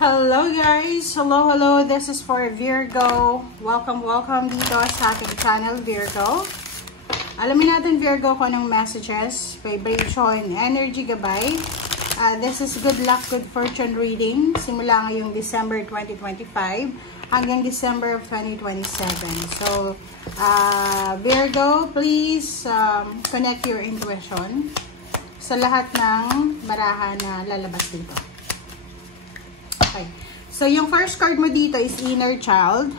Hello guys! Hello! This is for Virgo. Welcome dito sa ating channel, Virgo. Alamin natin, Virgo, kung anong messages, vibration, energy gabay. This is good luck, good fortune reading. Simula ngayong December 2025 hanggang December of 2027. So, Virgo, please connect your intuition sa lahat ng baraha na lalabas dito. Okay. So, yung first card mo dito is Inner Child.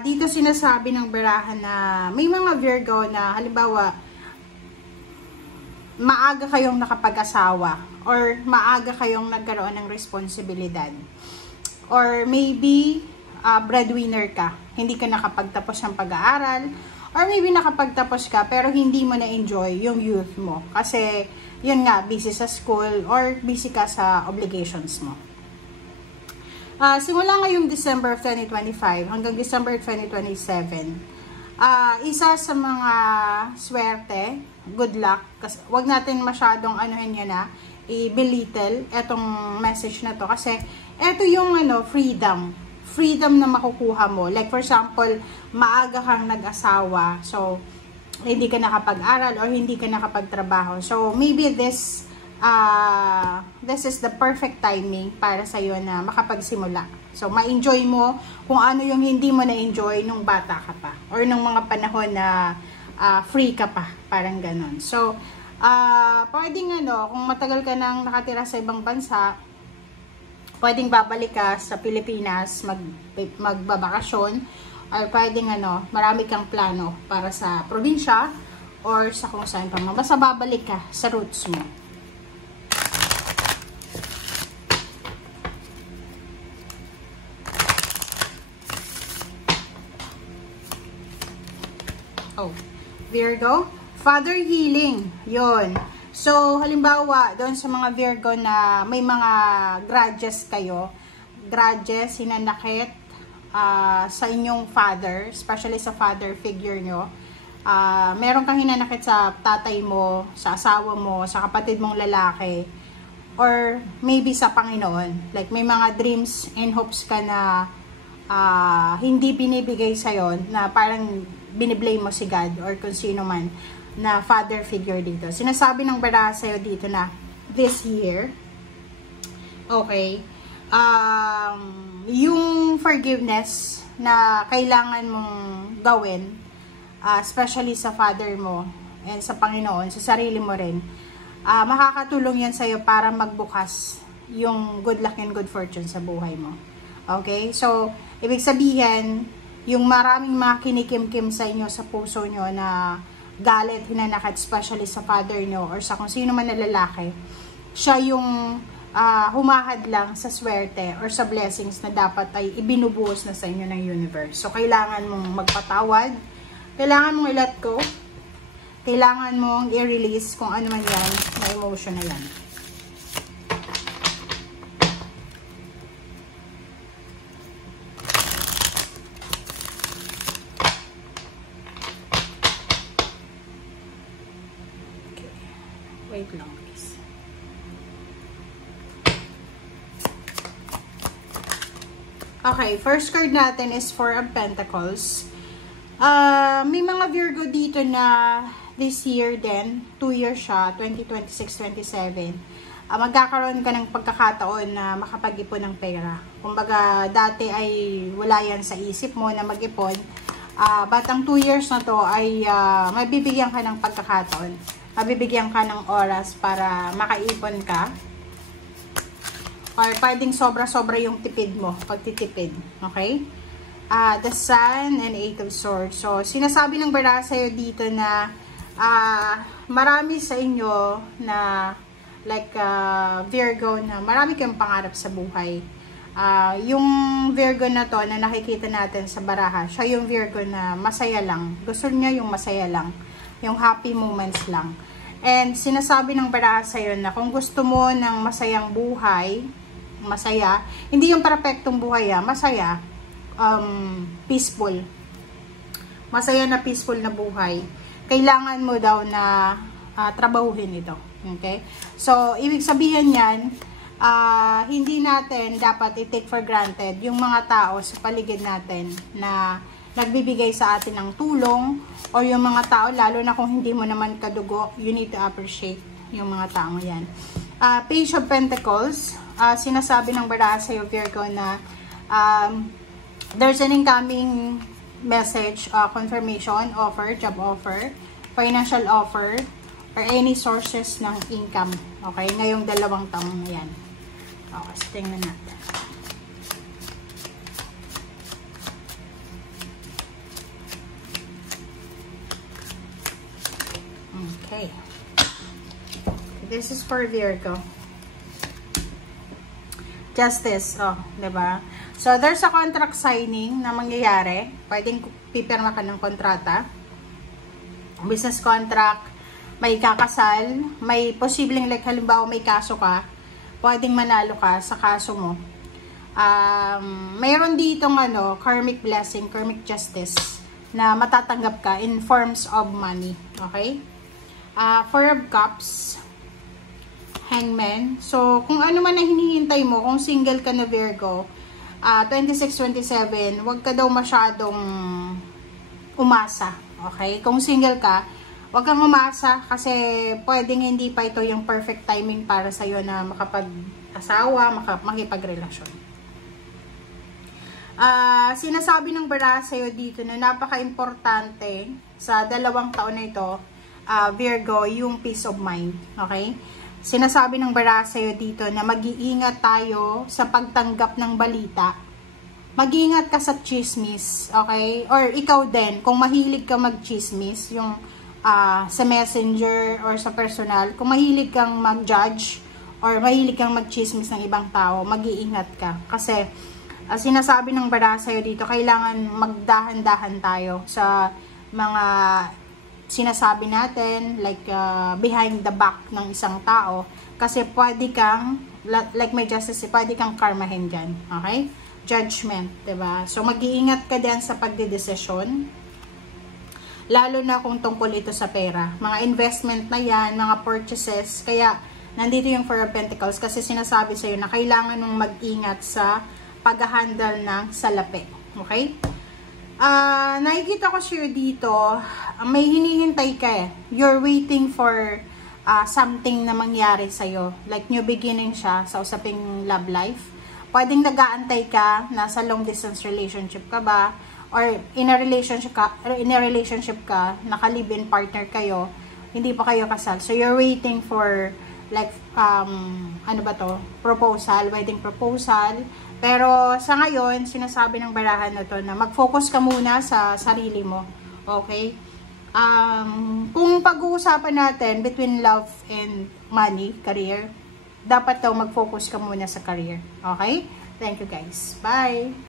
Dito sinasabi ng baraha na may mga Virgo na halimbawa maaga kayong nakapag-asawa or maaga kayong nagkaroon ng responsibilidad. Or maybe breadwinner ka. Hindi ka nakapagtapos ng pag-aaral. Or maybe nakapagtapos ka pero hindi mo na-enjoy yung youth mo. Kasi yun nga, busy sa school or busy ka sa obligations mo. Simula ngayong December of 2025 hanggang December 2027, isa sa mga swerte, good luck, kasi wag natin masyadong anuhin yan i-belittle etong message na to, kasi eto yung freedom na makukuha mo. Like for example, maaga kang nag-asawa, so hindi ka nakapag-aral or hindi ka nakapagtrabaho. So maybe this is the perfect timing para sa iyo na makapagsimula. So, ma-enjoy mo kung ano yung hindi mo na-enjoy nung bata ka pa or nung mga panahon na free ka pa, parang ganon. So, pwedeng kung matagal ka nang nakatira sa ibang bansa, pwedeng babalik ka sa Pilipinas, magbabakasyon, or pwedeng marami kang plano para sa probinsya or sa kung saan pa. Basta babalik ka sa roots mo. Virgo, father healing, yon. So, halimbawa, doon sa mga Virgo na may mga grudges kayo, hinanakit sa inyong father, especially sa father figure nyo. Meron kang hinanakit sa tatay mo, sa asawa mo, sa kapatid mong lalaki, or maybe sa Panginoon. Like, may mga dreams and hopes ka na hindi binibigay sa'yo, na parang biniblame mo si God or kung sino man na father figure dito. Sinasabi ng baraha sa'yo dito na this year, okay, yung forgiveness na kailangan mong gawin, especially sa father mo and sa Panginoon, sa sarili mo rin, makakatulong yan sa'yo para magbukas yung good luck and good fortune sa buhay mo. Okay? So, ibig sabihin, yung maraming mga kinikim-kim sa inyo, sa puso nyo na galit, hinanakit, especially sa father nyo or sa kung sino man na lalaki, siya yung humahad lang sa swerte or sa blessings na dapat ay ibinubuhos na sa inyo ng universe. So, kailangan mong magpatawad, kailangan mong i-let go, kailangan mong i-release kung ano man yan na emotion na yan. Wait lang, please. Okay, first card natin is Four of Pentacles. May mga Virgo dito na this year din, 2 years siya, 2026-27. Magkakaroon ka ng pagkakataon na makapag-ipon ng pera. Kumbaga, dati ay wala yan sa isip mo na mag-ipon. But ang 2 years na to ay mabibigyan ka ng pagkakataon. Mabibigyan ka ng oras para makaipon ka. Or pwedeng sobra-sobra yung tipid mo, pagtitipid. Okay? The Sun and Eight of Swords. So, sinasabi ng baraha sa'yo dito na marami sa inyo na like Virgo na marami kang pangarap sa buhay. Yung Virgo na to na nakikita natin sa baraha, siya yung Virgo na masaya lang. Gusto niya yung masaya lang. Yung happy moments lang. And sinasabi ng baraha sa'yo na kung gusto mo ng masayang buhay, masaya, hindi yung perfectong buhay, masaya, peaceful. Masaya na peaceful na buhay. Kailangan mo daw na trabahuhin ito. Okay? So, ibig sabihin yan, hindi natin dapat i-take for granted yung mga tao sa paligid natin na nagbibigay sa atin ng tulong, o yung mga tao, lalo na kung hindi mo naman kadugo, you need to appreciate yung mga taong yan. Page of Pentacles, sinasabi ng baraha sa'yo, Virgo, na there's an incoming message, confirmation, offer, job offer, financial offer, or any sources ng income. Okay? Ngayong 2 taong na yan. Okay, so tingnan natin. Okay. This is for Virgo. Justice. Oh, diba? So, there's a contract signing na mangyayari. Pwedeng pipirma ka ng kontrata. Business contract. May kakasal. May posibleng, like, halimbawa may kaso ka. Pwedeng manalo ka sa kaso mo. Mayroon ditong karmic blessing, karmic justice na matatanggap ka in forms of money. Okay? Four of Cups, Hangman. So, kung ano man na hinihintay mo, kung single ka na Virgo, 26-27, huwag ka daw masyadong umasa. Okay? Kung single ka, huwag kang umasa kasi pwedeng hindi pa ito yung perfect timing para sa'yo na makapag-asawa, makipagrelasyon. Sinasabi ng baraha sa'yo dito na napaka-importante sa 2 taon na ito, Virgo, yung peace of mind. Okay? Sinasabi ng baraha sa'yo dito na mag-iingat tayo sa pagtanggap ng balita. Mag-iingat ka sa chismis. Okay? Or ikaw din, kung mahilig ka mag-chismis, yung sa messenger or sa personal, kung mahilig kang mag-judge or mahilig kang mag-chismis ng ibang tao, mag-iingat ka. Kasi sinasabi ng baraha sa'yo dito, kailangan magdahan-dahan tayo sa mga sinasabi natin, like behind the back ng isang tao, kasi pwede kang, like may justice, pwede kang karmahin dyan. Okay? Judgment, diba? So mag-iingat ka din sa pagdedesisyon, lalo na kung tungkol ito sa pera. Mga investment na yan, mga purchases, kaya nandito yung Four of Pentacles kasi sinasabi sa'yo na kailangan mong mag-ingat sa pag-handle ng salapi. Okay? Nakikita ko siya dito, may hinihintay ka eh. You're waiting for something na mangyari sa'yo. Like new beginning siya sa usaping love life. Pwedeng nag-aantay ka, nasa long distance relationship ka ba? Or in a relationship ka, naka-live-in partner kayo, hindi pa kayo kasal. So you're waiting for like proposal, wedding proposal. Pero sa ngayon, sinasabi ng barahan na to na mag-focus ka muna sa sarili mo. Okay? Kung pag-uusapan natin between love and money, career, dapat daw mag-focus ka muna sa career. Okay? Thank you guys. Bye!